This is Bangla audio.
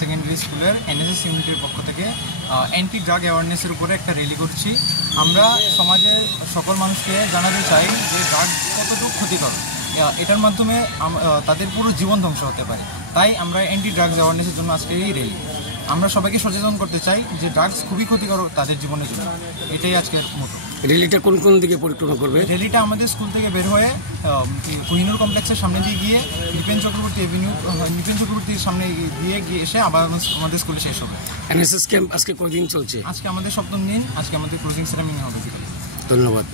সেকেন্ডারি স্কুলের এনএসএস ইউনিটের পক্ষ থেকে অ্যান্টি ড্রাগ অ্যাওয়ারনেসের উপরে একটা র্যালি করছি। আমরা সমাজের সকল মানুষকে জানাতে চাই যে ড্রাগ কতটুকু ক্ষতিকর, এটার মাধ্যমে তাদের পুরো জীবন ধ্বংস হতে পারে। তাই আমরা অ্যান্টি ড্রাগস অ্যাওয়ারনেসের জন্য আজকে এই র্যালি। আমরা সবাইকে সচেতন করতে চাই যে ড্রাগস খুবই ক্ষতিকর তাদের জীবনের জন্য। এটাই আজকের মতো। র্যালিটা কোন কোন দিকে পরিক্রমা করবে? র্যালিটা আমাদের স্কুল থেকে বের হয়ে কোহিনুর কমপ্লেক্সের সামনে দিয়ে গিয়ে নিপেন চক্রবর্তীর সামনে গিয়ে এসে আবার আমাদের স্কুলে শেষ হবে। এনএসএস ক্যাম্প আজকে কয়দিন চলছে? আজকে আমাদের 7ম দিন। আজকে আমাদের ক্লোজিং সেরেমনি হবে। ধন্যবাদ।